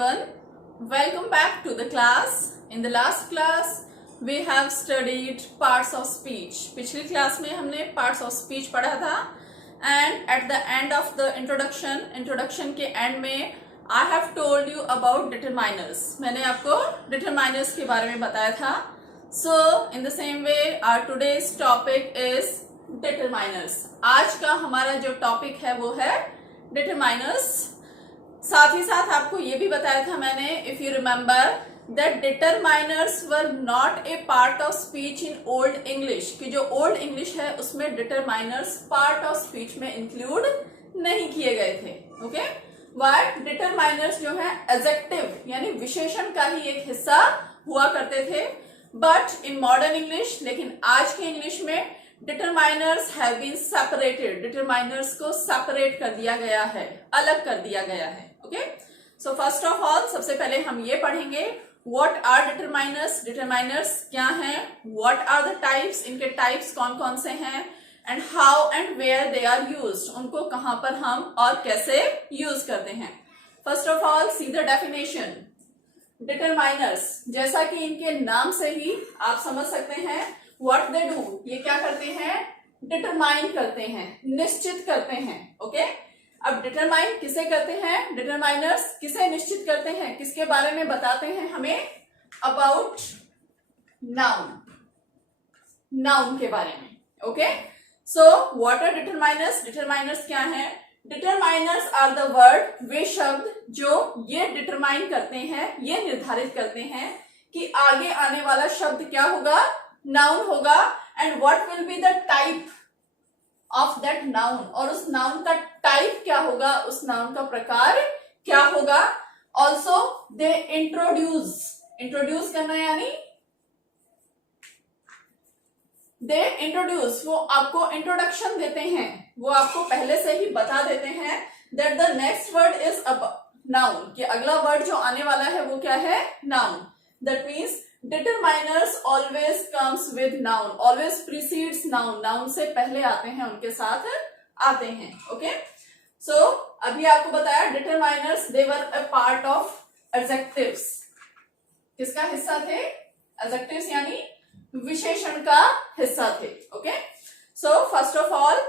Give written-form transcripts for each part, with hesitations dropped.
everyone. Welcome back to the class. In the last class, we have studied parts of speech. पिछली class में हमने parts of speech पढ़ा था and at the end of the introduction के end में I have told you about determiners. मैंने आपको determiners के बारे में बताया था. So in the same way, our today's topic is determiners. आज का हमारा जो topic है वो है determiners. साथ ही साथ आपको ये भी बताया था मैंने, if you remember, that determiners were not a part of speech in old English, कि जो ओल्ड इंग्लिश है उसमें डिटरमाइनर्स पार्ट ऑफ स्पीच में इंक्लूड नहीं किए गए थे. ओके, बट डिटरमाइनर्स जो है एडजेक्टिव यानी विशेषण का ही एक हिस्सा हुआ करते थे. बट इन मॉडर्न इंग्लिश, लेकिन आज के इंग्लिश में determiners have been separated. Determiners को सेपरेट कर दिया गया है, अलग कर दिया गया है. Okay, so first of all सबसे पहले हम ये पढ़ेंगे व्हाट आर डिटरमाइनर्स. डिटरमाइनर्स क्या हैं, व्हाट आर द टाइप्स, इनके टाइप्स कौन कौन से हैं, and how and where they are used, उनको कहां पर हम और कैसे यूज करते हैं. First of all see the definition. Determiners, जैसा कि इनके नाम से ही आप समझ सकते हैं, व्हाट दे डू, ये क्या करते हैं, डिटरमाइन करते हैं, निश्चित करते हैं. ओके, अब डिटरमाइन किसे करते हैं, डिटरमाइनर्स किसे निश्चित करते हैं, किसके बारे में बताते हैं हमें, अबाउट नाउन, नाउन के बारे में. Okay, so what are determiners. Determiners क्या है, डिटरमाइनर्स आर द वर्ड, वे शब्द जो ये डिटरमाइन करते हैं, ये निर्धारित करते हैं कि आगे आने वाला शब्द क्या होगा, नाउन होगा, and what will be the type of that noun, और उस नाउन का टाइप क्या होगा, उस नाउन का प्रकार क्या होगा. ऑल्सो दे इंट्रोड्यूस करना, यानी दे इंट्रोड्यूस, वो आपको इंट्रोडक्शन देते हैं, वो आपको पहले से ही बता देते हैं that the next word is noun, कि अगला वर्ड जो आने वाला है वो क्या है, noun. That means determiners always comes with noun, always precedes noun, noun से पहले आते हैं, उनके साथ आते हैं. ओके, सो अभी आपको बताया determiners they were a part of adjectives. किसका हिस्सा थे, एडजेक्टिव्स यानी विशेषण का हिस्सा थे. Okay, so first of all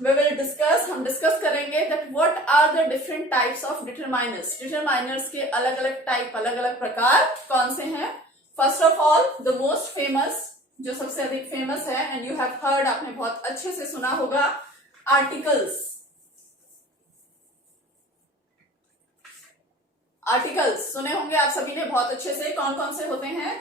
we will discuss, हम डिस्कस करेंगे that what are the different types of determiners. Determiners के अलग अलग टाइप, अलग अलग प्रकार कौन से हैं. First of all the most famous, जो सबसे अधिक फेमस है, एंड यू हैव हर्ड, आपने बहुत अच्छे से सुना होगा, आर्टिकल्स. आर्टिकल्स सुने होंगे आप सभी ने बहुत अच्छे से. कौन कौन से होते हैं,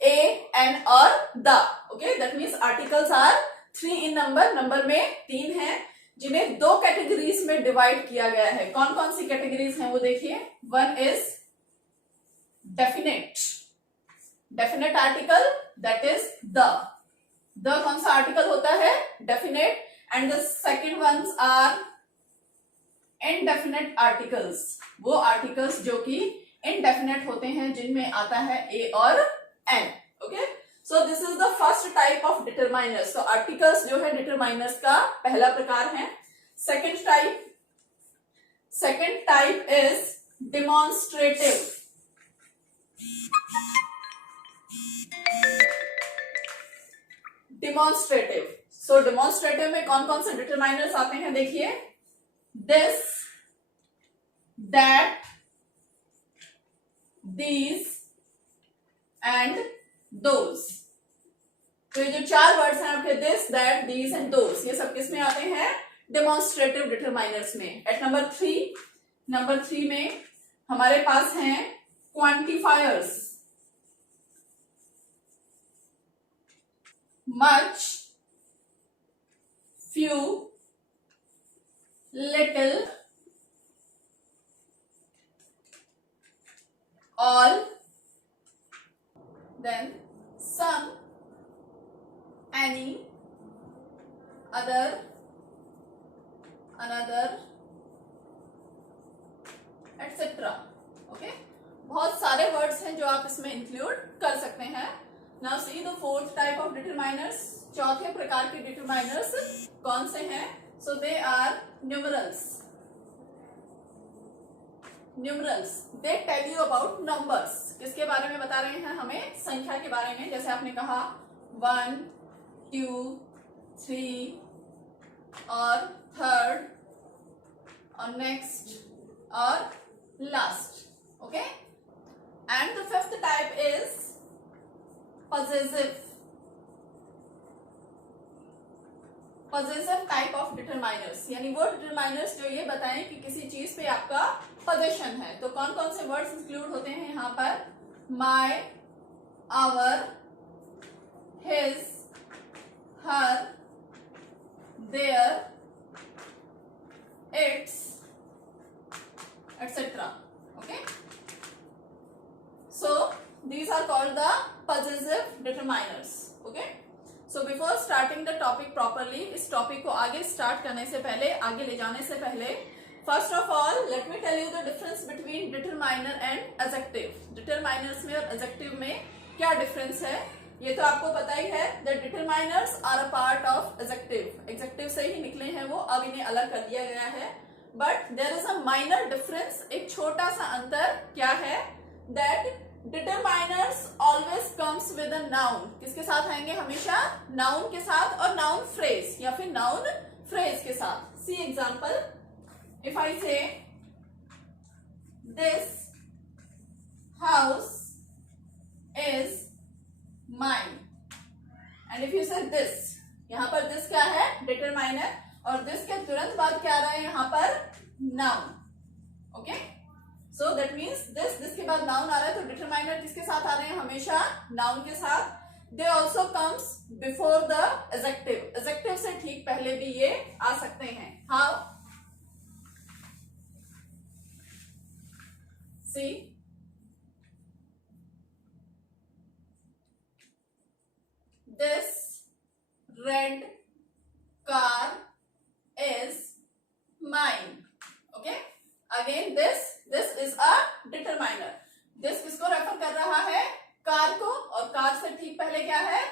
ए, एन और the. Okay, that means articles are 3 in number में 3 हैं, जिन्हें 2 कैटेगरीज में डिवाइड किया गया है. कौन कौन सी कैटेगरीज हैं वो देखिए. One is definite article, that is the कौन सा आर्टिकल होता है, definite. And the second ones are indefinite articles, वो आर्टिकल्स जो कि इनडेफिनेट होते हैं, जिनमें आता है ए और an. Okay, so this is the first type of determiners. तो आर्टिकल्स जो है डिटरमाइनर्स का पहला प्रकार है. Second type is demonstrative. So demonstrative में कौन कौन से डिटरमाइनर्स आते हैं देखिए. This, that, these and those. तो ये जो 4 वर्ड्स हैं आपके, this, that, these and those, ये सब किसमें आते हैं, डेमोन्स्ट्रेटिव डिटरमाइनर्स में. एट नंबर 3 में हमारे पास हैं quantifiers. Much, few, little, all, then some, any, other, another, etc. Okay, बहुत सारे वर्ड्स हैं जो आप इसमें इंक्लूड कर सकते हैं. Now see the fourth type of determiners. चौथे प्रकार के डिटरमाइनर्स कौन से हैं. So they are numerals. Numerals they tell you about numbers. किसके बारे में बता रहे हैं? हमें संख्या के बारे में। जैसे आपने कहा 1 2 3 और थर्ड और नेक्स्ट और last. Okay, and the fifth type is possessive type of determiners, यानी वो डिटरमाइनर्स जो ये बताएं कि किसी चीज पे आपका पोजेशन है। तो कौन कौन से वर्ड्स इंक्लूड होते हैं यहाँ पर? My, our, his, her, their, its, etc. Okay, so these are called the possessive determiners. Okay, so before starting the topic properly, इस टॉपिक को आगे स्टार्ट करने से पहले, आगे ले जाने से पहले, first of all let me tell you the difference between determiner and adjective. Determiners में और एडजेक्टिव में क्या डिफरेंस है ये तो आपको पता ही है। The determiners are a part of adjective, adjective से ही निकले हैं वो, अब इन्हें अलग कर दिया गया है। But there is a minor difference, एक छोटा सा अंतर क्या है? That determiners always comes with a noun. किसके साथ आएंगे? हमेशा नाउन के साथ, और नाउन फ्रेज या फिर नाउन फ्रेज के साथ। सी एग्जांपल, इफ आई से this house is mine, and if you से दिस, यहां पर दिस क्या है? डिटरमाइनर, और दिस के तुरंत बाद क्या आ रहा है यहाँ पर? Noun. Okay, so that means this के बाद नाउन आ रहा है, तो डिटरमाइनर किसके साथ आ रहे हैं? हमेशा नाउन के साथ। They also comes before the adjective, adjective से ठीक पहले भी ये आ सकते हैं। How? See, this red car is mine. Okay, again this is a determiner. this किसको रेफर कर रहा है? कार को, और कार से ठीक पहले क्या है?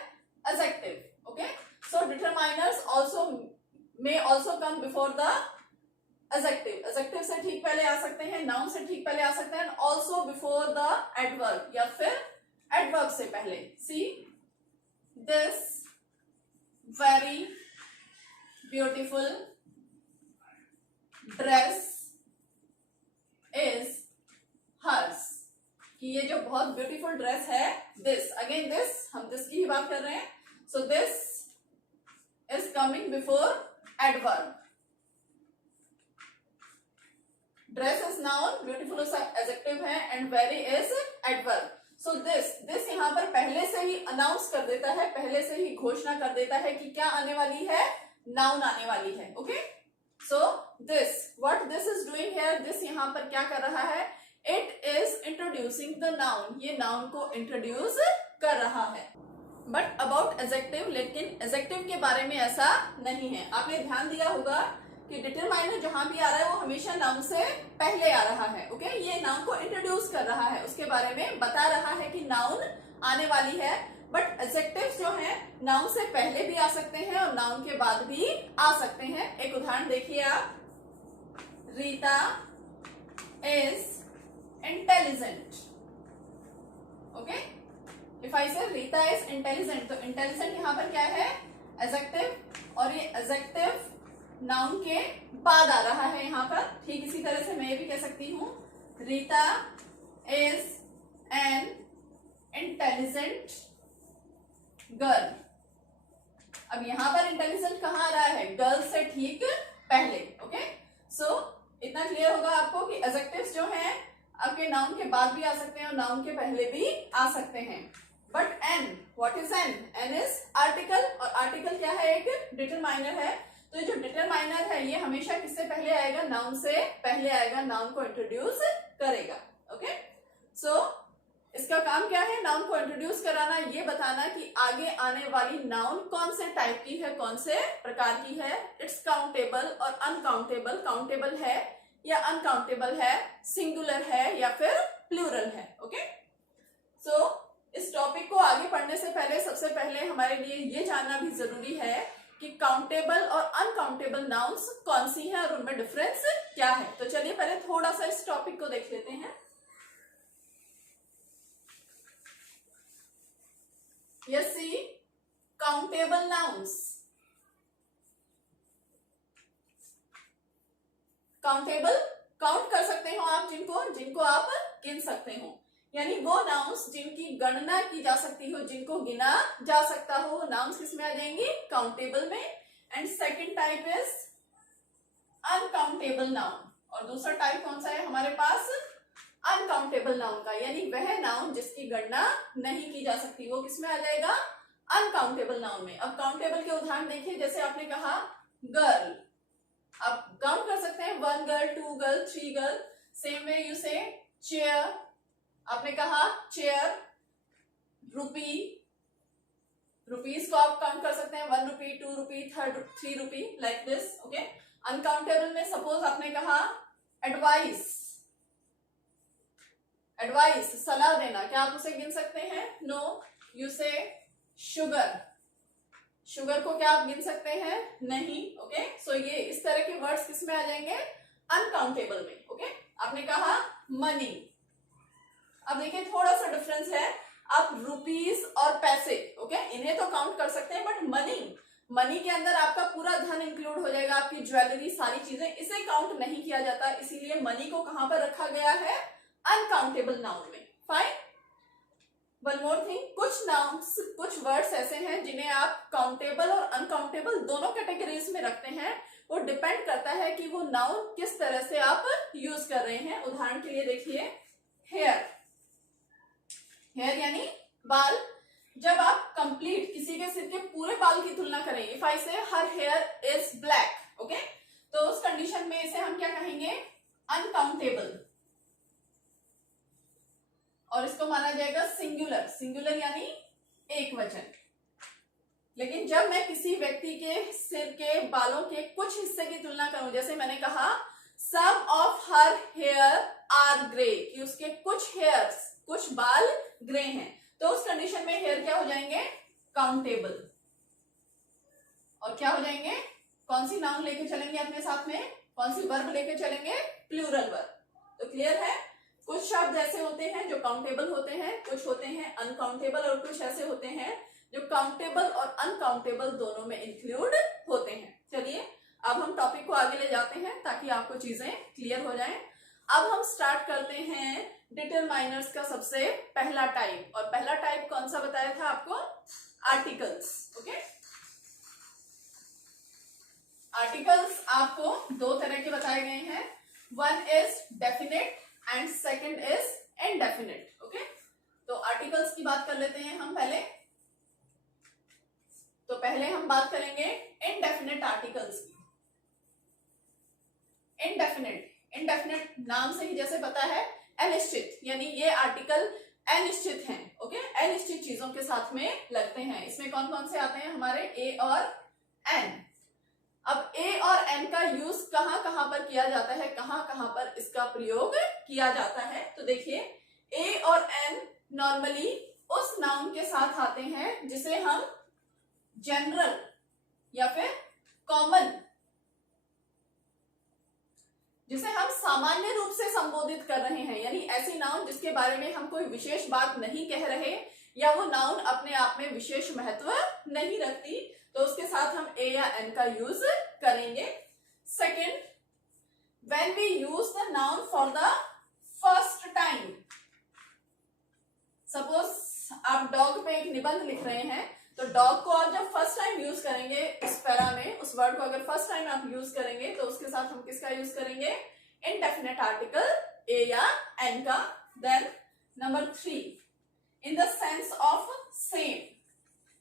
adjective. Okay, so determiners also may also come before the adjective. adjective से ठीक पहले आ सकते हैं, noun से ठीक पहले आ सकते हैं, and also before the adverb या फिर adverb से पहले। see, this very beautiful dress is hers, कि ये जो बहुत ब्यूटीफुल ड्रेस है, दिस, अगेन दिस, हम दिस की ही बात कर रहे हैं। So this is coming before adverb. Dress is noun, beautiful adjective है, and very is adverb. So this यहाँ पर पहले से ही अनाउंस कर देता है, पहले से ही घोषणा कर देता है कि क्या आने वाली है? नाउन आने वाली है। Okay, so this, what this is doing here? This यहाँ पर क्या कर रहा है? It is introducing the noun, ये नाउन को इंट्रोड्यूस कर रहा है। बट अबाउट एडजेक्टिव, लेकिन एडजेक्टिव के बारे में ऐसा नहीं है। आपने ध्यान दिया होगा कि डिटरमाइनर जहां भी आ रहा है वो हमेशा नाउन से पहले आ रहा है। ओके, ये नाउन को इंट्रोड्यूस कर रहा है, उसके बारे में बता रहा है कि नाउन आने वाली है। बट एडजेक्टिव्स जो हैं नाउन से पहले भी आ सकते हैं और नाउन के बाद भी आ सकते हैं। एक उदाहरण देखिए आप, Rita is intelligent. Okay, if I से रीता इज इंटेलिजेंट, तो इंटेलिजेंट यहाँ पर क्या है? एडजेक्टिव, और ये एडजेक्टिव नाउन के बाद आ रहा है यहाँ पर। ठीक इसी तरह से मैं ये भी कह सकती हूँ, Rita is an intelligent girl. अब यहां पर इंटेलिजेंट कहाँ आ रहा है? गर्ल से ठीक पहले। ओके, सो इतना क्लियर होगा आपको कि एडजेक्टिव्स जो हैं आपके नाउन के बाद भी आ सकते हैं और नाउन के पहले भी आ सकते हैं। But an, what is an? An is article, और आर्टिकल क्या है? एक डिटरमाइनर है। तो ये जो डिटरमाइनर है ये हमेशा किससे पहले आएगा? नाउन से पहले आएगा, नाउन को इंट्रोड्यूस करेगा। ओके, सो इसका काम क्या है? नाउन को इंट्रोड्यूस कराना, ये बताना कि आगे आने वाली नाउन कौन से टाइप की है, कौन से प्रकार की है। इट्स काउंटेबल और अनकाउंटेबल, काउंटेबल है या अनकाउंटेबल है, सिंगुलर है या फिर प्लूरल है। ओके, सो इस टॉपिक को आगे पढ़ने से पहले सबसे पहले हमारे लिए ये जानना भी जरूरी है कि काउंटेबल और अनकाउंटेबल नाउन्स कौन सी है और उनमें डिफरेंस क्या है। तो चलिए पहले थोड़ा सा इस टॉपिक को देख लेते हैं। यस सी काउंटेबल नाउन्स, काउंटेबल काउंट कर सकते हो आप, जिनको आप गिन सकते हो, यानी वो नाउन्स जिनकी गणना की जा सकती हो, जिनको गिना जा सकता हो, वो नाउन्स किसमें आ जाएंगी, काउंटेबल में। And second type is uncountable noun, और दूसरा टाइप कौन सा है हमारे पास, अनकाउंटेबल नाउन का, यानी वह नाउन जिसकी गणना नहीं की जा सकती, वो किसमें आ जाएगा, अनकाउंटेबल नाउन में। अब काउंटेबल के उदाहरण देखिए, जैसे आपने कहा गर्ल, आप काउंट कर सकते हैं 1 girl, 2 girl, 3 girl. Same way you से चेयर, आपने कहा चेयर, रुपी, रुपीज को आप काउंट कर सकते हैं 1 रुपी, 2 रुपी, 3 रुपी, लाइक दिस। ओके। अनकाउंटेबल में सपोज आपने कहा एडवाइस, एडवाइस सलाह देना, क्या आप उसे गिन सकते हैं, नो। यू से शुगर, शुगर को क्या आप गिन सकते हैं, नहीं। ओके। सो ये इस तरह के वर्ड्स किसमें आ जाएंगे, अनकाउंटेबल में। ओके। आपने कहा मनी, अब देखिए थोड़ा सा डिफरेंस है, आप रुपीस और पैसे, ओके, इन्हें तो काउंट कर सकते हैं, बट मनी, मनी के अंदर आपका पूरा धन इंक्लूड हो जाएगा, आपकी ज्वेलरी, सारी चीजें, इसे काउंट नहीं किया जाता, इसीलिए मनी को कहां पर रखा गया है, अनकाउंटेबल नाउन में। फाइन। वन मोर थिंग, कुछ नाउन्स, कुछ वर्ड्स ऐसे हैं जिन्हें आप काउंटेबल और अनकाउंटेबल दोनों कैटेगरीज में रखते हैं, वो डिपेंड करता है कि वो नाउन किस तरह से आप यूज कर रहे हैं। उदाहरण के लिए देखिए हेयर, हेयर यानी बाल, जब आप कंप्लीट किसी के सिर के पूरे बाल की तुलना करें, इफ आई से her here is black, okay, तो उस कंडीशन में इसे हम क्या कहेंगे, अनकाउंटेबल, और इसको माना जाएगा सिंगुलर, सिंगुलर यानी एक वचन। लेकिन जब मैं किसी व्यक्ति के सिर के बालों के कुछ हिस्से की तुलना करूं, जैसे मैंने कहा some of her hair are grey, कि उसके कुछ हेयर्स, कुछ बाल ग्रे हैं, तो उस कंडीशन में हेयर क्या हो जाएंगे, काउंटेबल। और क्या हो जाएंगे, कौन सी नाउन लेके चलेंगे अपने साथ में, कौन सी वर्ब लेके चलेंगे, प्लूरल वर्ब। तो क्लियर है, कुछ शब्द ऐसे होते हैं जो काउंटेबल होते हैं, कुछ होते हैं अनकाउंटेबल, और कुछ ऐसे होते हैं जो काउंटेबल और अनकाउंटेबल दोनों में इंक्लूड होते हैं। चलिए अब हम टॉपिक को आगे ले जाते हैं ताकि आपको चीजें क्लियर हो जाएं। अब हम स्टार्ट करते हैं डिटरमाइनर्स का सबसे पहला टाइप, और पहला टाइप कौन सा बताया था आपको, आर्टिकल्स। ओके, आर्टिकल्स आपको दो तरह के बताए गए हैं, one is definite and second is indefinite. Okay, तो आर्टिकल्स की बात कर लेते हैं हम पहले। तो पहले हम बात करेंगे इनडेफिनेट आर्टिकल्स की। इनडेफिनेट, इनडेफिनेट नाम से ही जैसे पता है अनिश्चित, यानी ये आर्टिकल अनिश्चित हैं। ओके, अनिश्चित चीजों के साथ में लगते हैं। इसमें कौन कौन से आते हैं हमारे, ए और एन। अब ए और एन का यूज कहां कहां पर किया जाता है, कहां कहां पर इसका प्रयोग किया जाता है, तो देखिए ए और एन नॉर्मली उस नाउन के साथ आते हैं जिसे हम जनरल या फिर कॉमन, जिसे हम सामान्य रूप से संबोधित कर रहे हैं, यानी ऐसी नाउन जिसके बारे में हम कोई विशेष बात नहीं कह रहे, या वो नाउन अपने आप में विशेष महत्व नहीं रखती, तो उसके साथ हम ए या एन का यूज करेंगे। Second, when we use the noun for the first time, suppose आप डॉग पे एक निबंध लिख रहे हैं, तो डॉग को आप जब फर्स्ट टाइम यूज करेंगे इस पैरा में, उस वर्ड को अगर फर्स्ट टाइम आप यूज करेंगे तो उसके साथ हम किसका यूज करेंगे, इनडेफिनेट आर्टिकल ए या एन का। Then number 3, in the sense of same,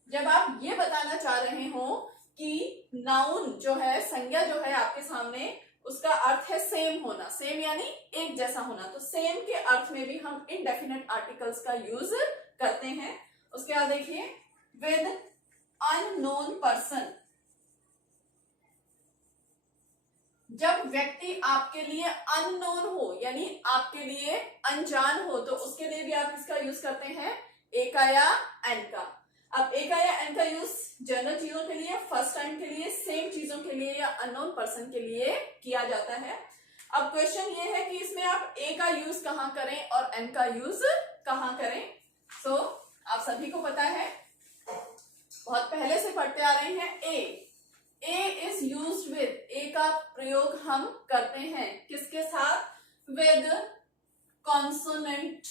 जब आप ये बताना चाह रहे हो कि नाउन जो है, संज्ञा जो है आपके सामने, उसका अर्थ है सेम होना, सेम यानी एक जैसा होना, तो सेम के अर्थ में भी हम इनडेफिनेट आर्टिकल्स का यूज करते हैं। उसके बाद देखिए विद अननोन पर्सन, जब व्यक्ति आपके लिए अननोन हो, यानी आपके लिए अनजान हो, तो उसके लिए भी आप इसका यूज करते हैं ए का या एन का। अब ए का या एन का यूज जनरल चीजों के लिए, फर्स्ट टाइम के लिए, सेम चीजों के लिए या अननोन पर्सन के लिए किया जाता है। अब क्वेश्चन ये है कि इसमें आप ए का यूज कहां करें और एन का यूज कहां करें। सो आप सभी को पता है, बहुत पहले से पढ़ते आ रहे हैं, ए इज यूज्ड विद, ए का प्रयोग हम करते हैं किसके साथ, विद कॉन्सोनेंट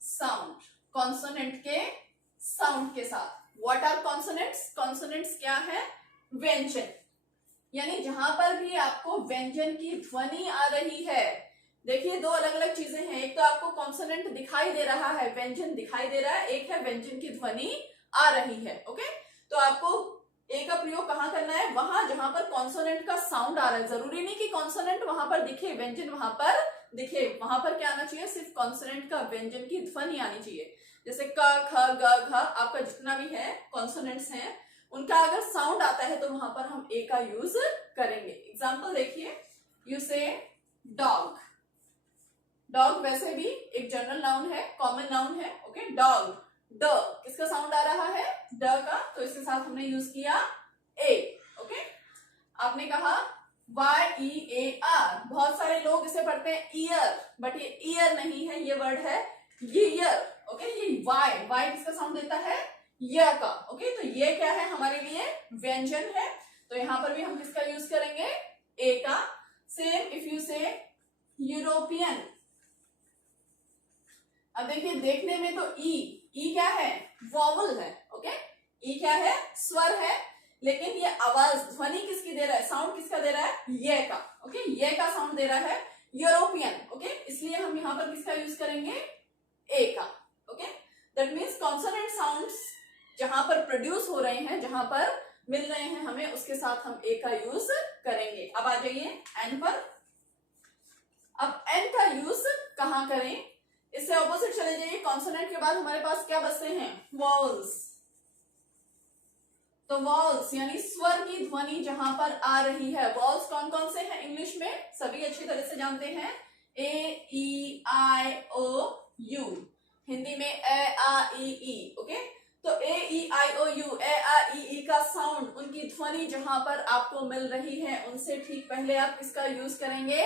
साउंड, कॉन्सोनेंट के साउंड के साथ। व्हाट आर कॉन्सोनेंट्स, कॉन्सोनेंट्स क्या है, व्यंजन, यानी जहां पर भी आपको व्यंजन की ध्वनि आ रही है। देखिए दो अलग अलग चीजें हैं, एक तो आपको कॉन्सोनेंट दिखाई दे रहा है, व्यंजन दिखाई दे रहा है, एक है व्यंजन की ध्वनि आ रही है। ओके, तो आपको ए का प्रयोग कहां करना है, वहां जहां पर कॉन्सोनेंट का साउंड आ रहा है। जरूरी नहीं कि कॉन्सोनेंट वहां पर दिखे, व्यंजन वहां पर दिखे, वहां पर क्या आना चाहिए, सिर्फ कॉन्सोनेंट का व्यंजन की ध्वनि आनी चाहिए। जैसे क ख ग घ, आपका जितना भी है कॉन्सोनेंट्स हैं, उनका अगर साउंड आता है तो वहां पर हम ए का यूज करेंगे। एग्जाम्पल देखिए, यू से डॉग, डॉग वैसे भी एक जनरल नाउन है, कॉमन नाउन है। ओके, डॉग, ड किसका साउंड आ रहा है, ड का, तो इसके साथ हमने यूज किया ए। ओके, आपने कहा YEAR, बहुत सारे लोग इसे पढ़ते हैं ईयर, बट ये ईयर नहीं है, ये वर्ड है ईयर। ओके, ये वाई किसका साउंड देता है, य का। ओके, तो ये क्या है, हमारे लिए व्यंजन है, तो यहां पर भी हम किसका यूज करेंगे, ए का। सेम इफ यू से यूरोपियन, अब देखिए देखने में तो ई क्या है, वॉवल है। ओके, ई क्या है, स्वर है, लेकिन ये आवाज ध्वनि किसकी दे रहा है, साउंड किसका दे रहा है, ये का। ओके, ये का साउंड दे रहा है यूरोपियन। ओके, इसलिए हम यहां पर किसका यूज करेंगे, ए का। Okay, that means consonant sounds जहां पर प्रोड्यूस हो रहे हैं, जहां पर मिल रहे हैं हमें, उसके साथ हम ए का यूज करेंगे। अब आ जाइए एन पर। अब एन का यूज कहां करें, इससे ऑपोजिट चले जाइए, कॉन्सोनेंट के बाद हमारे पास क्या बचते हैं, वॉवल्स। तो वॉल्स यानी स्वर की ध्वनि जहां पर आ रही है, वॉल्स कौन कौन से हैं इंग्लिश में, सभी अच्छी तरह से जानते हैं, A-E-I-O-U, हिंदी में A-A-E-E। ओके, तो A-E-I-O-U, A-A-E-E का साउंड, उनकी ध्वनि जहां पर आपको मिल रही है, उनसे ठीक पहले आप किसका यूज करेंगे,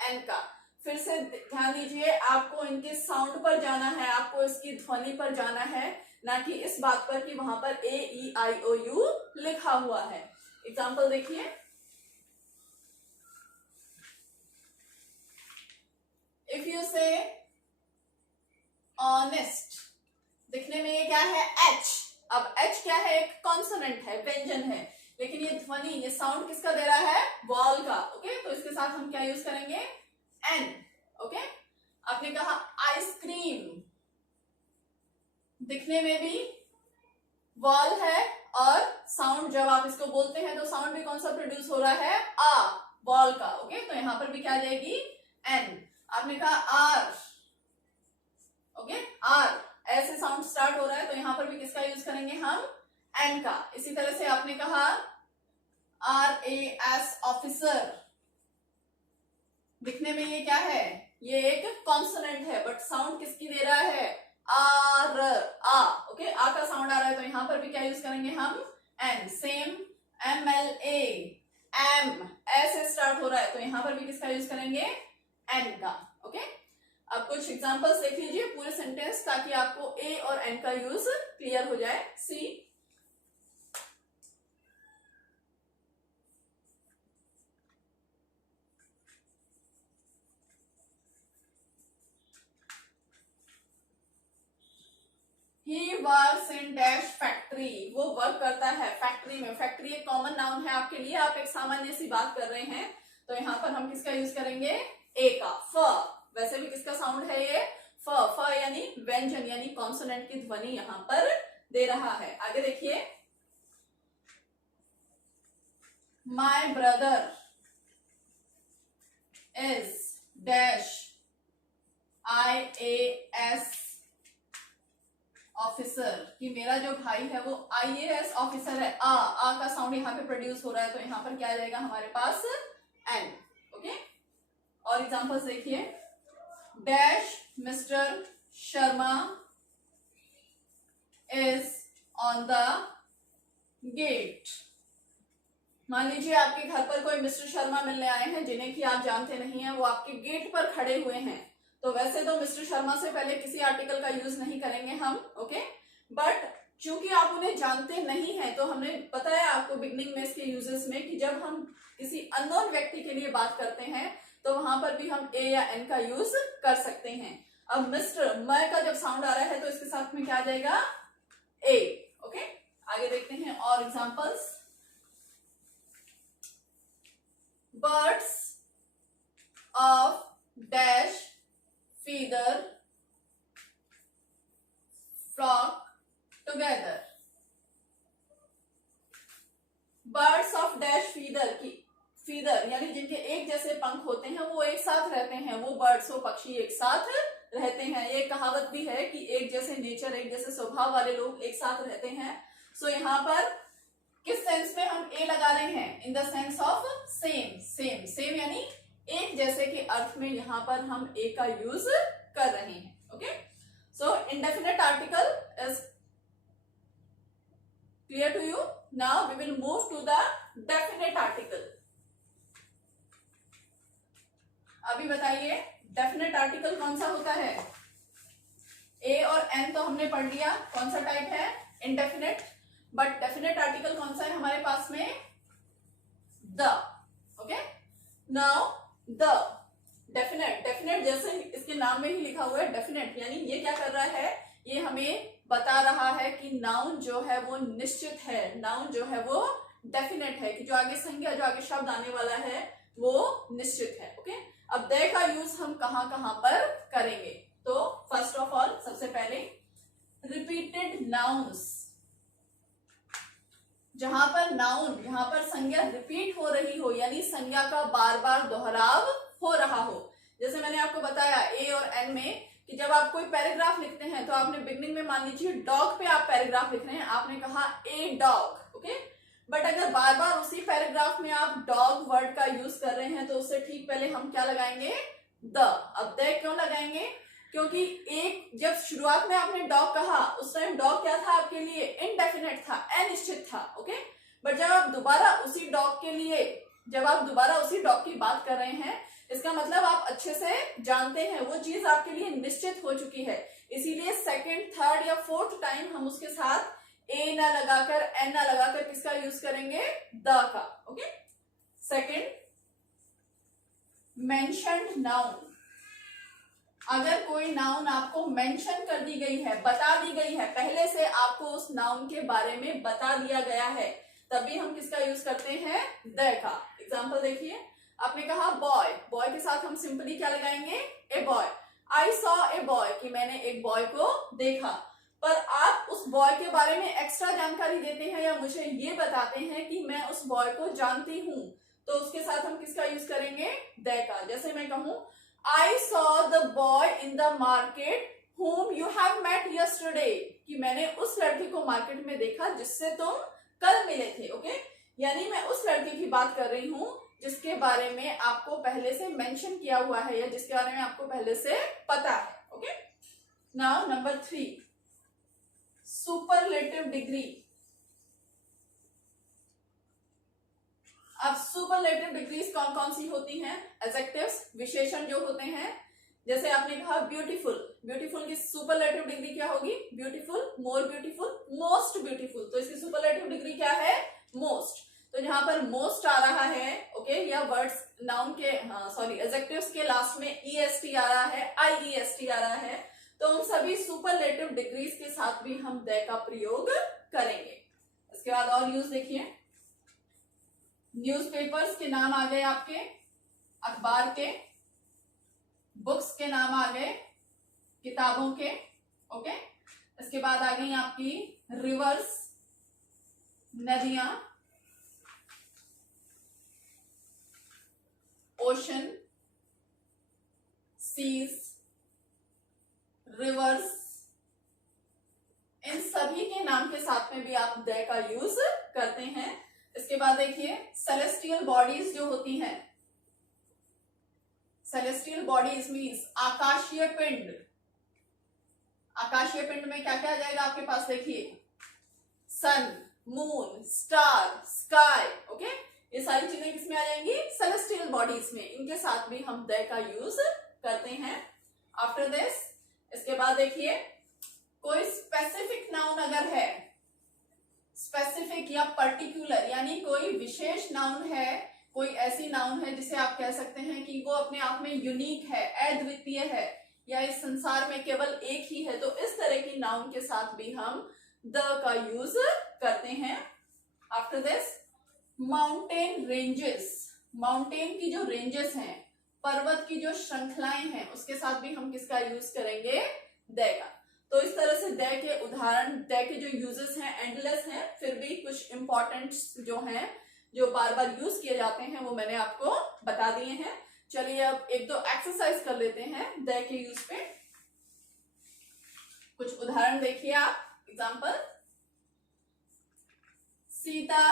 एन का। फिर से ध्यान दीजिए, आपको इनके साउंड पर जाना है, आपको इसकी ध्वनि पर जाना है, ना कि इस बात पर कि वहां पर A-E-I-O-U लिखा हुआ है। एग्जाम्पल देखिए, इफ यू से ऑनेस्ट, दिखने में ये क्या है, एच। अब एच क्या है, एक कॉन्सोनेंट है, व्यंजन है, लेकिन ये ध्वनि, ये साउंड किसका दे रहा है, वॉल का। ओके, तो इसके साथ हम क्या यूज करेंगे, एन। ओके, आपने कहा आइसक्रीम, दिखने में भी वॉल है, और साउंड जब आप इसको बोलते हैं तो साउंड भी कौन सा प्रोड्यूस हो रहा है, आ, वॉल का। ओके, तो यहां पर भी क्या आ जाएगी, एन। आपने कहा आर, ओके, आर ऐसे साउंड स्टार्ट हो रहा है, तो यहां पर भी किसका यूज करेंगे हम, एन का। इसी तरह से आपने कहा RAS, ऑफिसर, दिखने में ये क्या है, ये एक कॉन्सोनेंट है, बट साउंड किसकी दे रहा है, आर, आ। ओके, आ का साउंड आ रहा है, तो यहां पर भी क्या यूज करेंगे हम, एन। सेम MLA, एम ऐसे स्टार्ट हो रहा है, तो यहां पर भी किसका यूज करेंगे, एन का। ओके, अब कुछ एग्जांपल्स देख लीजिए पूरे सेंटेंस, ताकि आपको ए और एन का यूज क्लियर हो जाए। See, he works in dash factory, वो वर्क करता है फैक्ट्री में। फैक्ट्री एक कॉमन नाउन है आपके लिए, आप एक सामान्य सी बात कर रहे हैं, तो यहां पर हम किसका यूज करेंगे, ए का। फ, वैसे भी किसका साउंड है ये, फ यानी व्यंजन, यानी कॉन्सोनेंट की ध्वनि यहां पर दे रहा है। आगे देखिए, my brother is dash IAS officer, कि मेरा जो भाई है वो IAS ऑफिसर है। आ का साउंड यहाँ पे प्रोड्यूस हो रहा है, तो यहाँ पर क्या आ जाएगा हमारे पास, एन। ओके, और एग्जांपल्स देखिए, dash mister Sharma is on the gate. मान लीजिए आपके घर पर कोई मिस्टर शर्मा मिलने आए हैं जिन्हें कि आप जानते नहीं हैं, वो आपके गेट पर खड़े हुए हैं। तो वैसे तो मिस्टर शर्मा से पहले किसी आर्टिकल का यूज नहीं करेंगे हम, ओके, बट चूंकि आप उन्हें जानते नहीं हैं तो हमने बताया आपको बिगनिंग में इसके यूजेस में कि जब हम किसी अननोन व्यक्ति के लिए बात करते हैं तो वहां पर भी हम ए या एन का यूज कर सकते हैं। अब मिस्टर मैं का जब साउंड आ रहा है तो इसके साथ में क्या आ जाएगा, ए, ओके। आगे देखते हैं और examples. Birds of dash feather flock together. Birds of dash feather की फीदर यानी जिनके एक जैसे पंख होते हैं वो एक साथ रहते हैं, वो बर्ड्स वो पक्षी एक साथ रहते हैं। ये कहावत भी है कि एक जैसे नेचर एक जैसे स्वभाव वाले लोग एक साथ रहते हैं। सो यहाँ पर किस सेंस में हम ए लगा रहे हैं, इन the sense of same, same same यानी एक जैसे के अर्थ में यहाँ पर हम ए का यूज कर रहे हैं, okay. So indefinite article is clear to you. Now we will move to the definite article. अभी बताइए डेफिनेट आर्टिकल कौन सा होता है। ए और एन तो हमने पढ़ लिया, कौन सा टाइप है, इंडेफिनेट। बट डेफिनेट आर्टिकल कौन सा है हमारे पास में, the, okay. Now the definite, definite जैसे इसके नाम में ही लिखा हुआ है डेफिनेट, यानी ये क्या कर रहा है, ये हमें बता रहा है कि नाउन जो है वो निश्चित है, नाउन जो है वो डेफिनेट है, कि जो आगे संज्ञा जो आगे शब्द आने वाला है वो निश्चित है, ओके। अब दे का यूज हम कहां कहां पर करेंगे, तो फर्स्ट ऑफ ऑल सबसे पहले रिपीटेड नाउन्स, जहां पर नाउन यहां पर संज्ञा रिपीट हो रही हो यानी संज्ञा का बार बार दोहराव हो रहा हो। जैसे मैंने आपको बताया ए और एन में कि जब आप कोई पैराग्राफ लिखते हैं तो आपने बिगनिंग में मान लीजिए डॉग पे आप पैराग्राफ लिख रहे हैं, आपने कहा ए डॉग, ओके। बट अगर बार बार उसी पैराग्राफ में आप डॉग वर्ड का यूज कर रहे हैं तो उससे ठीक पहले हम क्या लगाएंगे, द। अब द क्यों लगाएंगे, क्योंकि एक जब शुरुआत में आपने डॉग कहा उस टाइम डॉग क्या था आपके लिए, इनडेफिनेट था, अनिश्चित था, ओके। बट जब आप दोबारा उसी डॉग के लिए, जब आप दोबारा उसी डॉग की बात कर रहे हैं, इसका मतलब आप अच्छे से जानते हैं, वो चीज आपके लिए निश्चित हो चुकी है, इसीलिए सेकंड थर्ड या फोर्थ टाइम हम उसके साथ ए ना लगाकर एन ना लगाकर किसका यूज करेंगे, द का, ओके। सेकंड मेंशन्ड नाउन, अगर कोई नाउन आपको मेंशन कर दी गई है, बता दी गई है, पहले से आपको उस नाउन के बारे में बता दिया गया है, तभी हम किसका यूज करते हैं, द का। एग्जांपल देखिए, आपने कहा बॉय, बॉय के साथ हम सिंपली क्या लगाएंगे, a boy. I saw a boy, कि मैंने एक बॉय को देखा। पर आप उस बॉय के बारे में एक्स्ट्रा जानकारी देते हैं या मुझे ये बताते हैं कि मैं उस बॉय को जानती हूं, तो उसके साथ हम किसका यूज करेंगे, द का। जैसे मैं कहूं I saw the boy in the market whom you have met yesterday, कि मैंने उस लड़के को मार्केट में देखा जिससे तुम कल मिले थे, ओके। यानी मैं उस लड़के की बात कर रही हूं जिसके बारे में आपको पहले से मेंशन किया हुआ है या जिसके बारे में आपको पहले से पता है, okay. Now number 3, superlative degree. अब सुपरलेटिव डिग्रीज कौन कौन सी होती हैं, एडजेक्टिव्स, विशेषण जो होते हैं। जैसे आपने कहा ब्यूटीफुल, ब्यूटीफुल की सुपरलेटिव डिग्री क्या होगी, beautiful, more beautiful, most beautiful, तो इसकी सुपरलेटिव डिग्री क्या है, मोस्ट। तो जहां पर मोस्ट आ रहा है, ओके, या वर्ड्स नाउन के सॉरी एडजेक्टिव्स के लास्ट में ईएसटी आ रहा है, आईईएसटी आ रहा है, तो उन सभी सुपरलेटिव डिग्रीज के साथ भी हम द का प्रयोग करेंगे। इसके बाद और यूज देखिए, न्यूज़पेपर्स के नाम आ गए आपके, अखबार के, बुक्स के नाम आ गए, किताबों के, ओके। इसके बाद आ गई आपकी रिवर्स, नदियां, ओशन, सीज, रिवर्स, इन सभी के नाम के साथ में भी आप द का यूज करते हैं। इसके बाद देखिए सेलेस्टियल बॉडीज जो होती हैं, सेलेस्टियल बॉडीज मीन्स आकाशीय पिंड, आकाशीय पिंड में क्या क्या आ जाएगा आपके पास, देखिए सन, मून, स्टार, स्काई, ओके, ये सारी चीजें किसमें आ जाएंगी, सेलेस्टियल बॉडीज में, इनके साथ भी हम द का यूज करते हैं। आफ्टर दिस, इसके बाद देखिए कोई स्पेसिफिक नाउन अगर है, स्पेसिफिक या पर्टिकुलर, यानी कोई विशेष नाउन है, कोई ऐसी नाउन है जिसे आप कह सकते हैं कि वो अपने आप में यूनिक है, अद्वितीय है, या इस संसार में केवल एक ही है, तो इस तरह की नाउन के साथ भी हम द का यूज करते हैं। After this, mountain ranges, mountain की जो रेंजेस हैं, पर्वत की जो श्रृंखलाएं हैं, उसके साथ भी हम किसका यूज करेंगे, द का। तो इस तरह से द के उदाहरण, द के जो यूजेस हैं एंडलेस हैं, फिर भी कुछ इंपॉर्टेंट जो हैं, जो बार बार यूज किए जाते हैं, वो मैंने आपको बता दिए हैं। चलिए अब एक दो एक्सरसाइज कर लेते हैं द के यूज पे। कुछ उदाहरण देखिए आप, example, Sita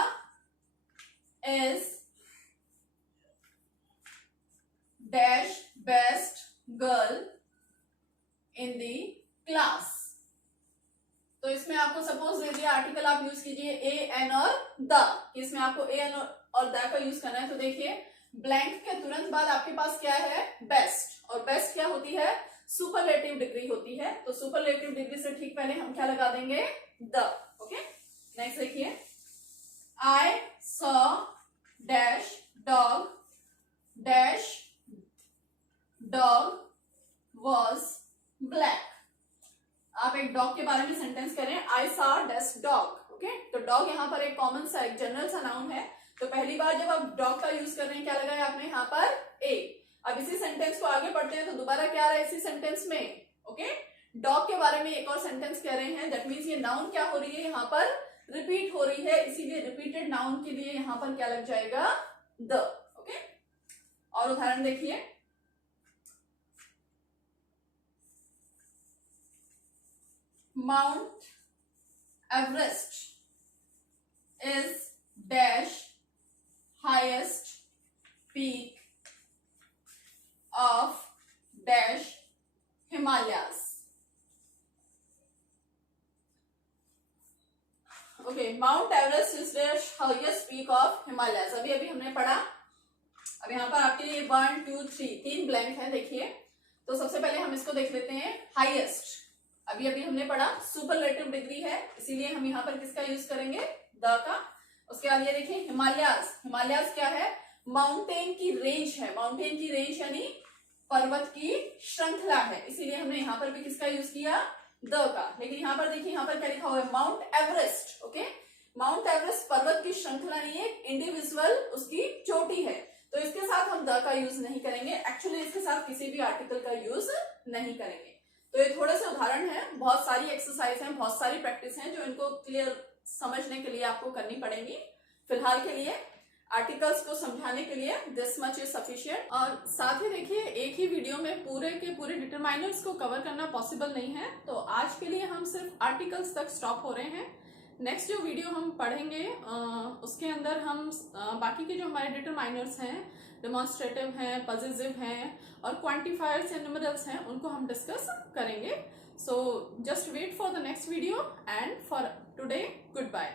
is dash best girl in the class। तो इसमें आपको सपोज दे दिया, आर्टिकल आप यूज कीजिए ए एन और द, इसमें आपको ए एन और द का यूज करना है। तो देखिए ब्लैंक के तुरंत बाद आपके पास क्या है, बेस्ट, और बेस्ट क्या होती है, सुपरलेटिव डिग्री होती है, तो सुपरलेटिव डिग्री से ठीक पहले हम क्या लगा देंगे, द, ओके। नेक्स्ट देखिए, I saw dash dog was black। आप एक डॉग के बारे में सेंटेंस करें, I saw dash dog, okay. तो डॉग यहाँ पर एक कॉमन सा, एक जनरल सा नाउन है, तो पहली बार जब आप डॉग का यूज कर रहे हैं, क्या लगाया आपने यहाँ पर, ए। अब इसी सेंटेंस को आगे पढ़ते हैं तो दोबारा क्या आ रहा है इसी सेंटेंस में, ओके, डॉग के बारे में एक और सेंटेंस कह रहे हैं, दैट मीन्स ये नाउन क्या हो रही है, यहाँ पर रिपीट हो रही है, इसीलिए रिपीटेड नाउन के लिए यहां पर क्या लग जाएगा, द, ओके। और उदाहरण देखिए, mount Everest is dash highest peak of dash Himalayas. Okay, mount Everest is the highest peak of Himalayas. अभी अभी हमने पढ़ा। अब यहाँ पर आपके लिए 1 2 3 तीन ब्लैंक है, देखिए। तो सबसे पहले हम इसको देख लेते हैं, हाईएस्ट, अभी अभी हमने पढ़ा सुपरलेटिव डिग्री है, इसीलिए हम यहाँ पर किसका यूज करेंगे, द का। उसके बाद ये देखिए हिमालयास, हिमालयास क्या है, माउंटेन की रेंज है, माउंटेन की रेंज यानी पर्वत की श्रृंखला है, इसीलिए हमने यहाँ पर भी किसका यूज किया, द का। लेकिन यहाँ पर देखिए, यहाँ पर क्या लिखा हुआ है, mount Everest, okay. Mount Everest पर्वत की श्रृंखला नहीं है, इंडिविजुअल उसकी चोटी है, तो इसके साथ हम द का यूज नहीं करेंगे, एक्चुअली इसके साथ किसी भी आर्टिकल का यूज नहीं करेंगे। तो ये थोड़े से उदाहरण है, बहुत सारी एक्सरसाइज है, बहुत सारी प्रैक्टिस है जो इनको क्लियर समझने के लिए आपको करनी पड़ेगी। फिलहाल के लिए आर्टिकल्स को समझाने के लिए दिस मच इज सफिशिएंट। और साथ ही देखिए, एक ही वीडियो में पूरे के पूरे डिटरमाइनर्स को कवर करना पॉसिबल नहीं है, तो आज के लिए हम सिर्फ आर्टिकल्स तक स्टॉप हो रहे हैं। नेक्स्ट जो वीडियो हम पढ़ेंगे उसके अंदर हम बाकी के जो हमारे डिटरमाइनर्स हैं, डेमोन्स्ट्रेटिव हैं, पॉजिटिव हैं और क्वांटिफायर्स या न्यूमेरल्स हैं, उनको हम डिस्कस करेंगे। So just wait for the next video and for today good bye.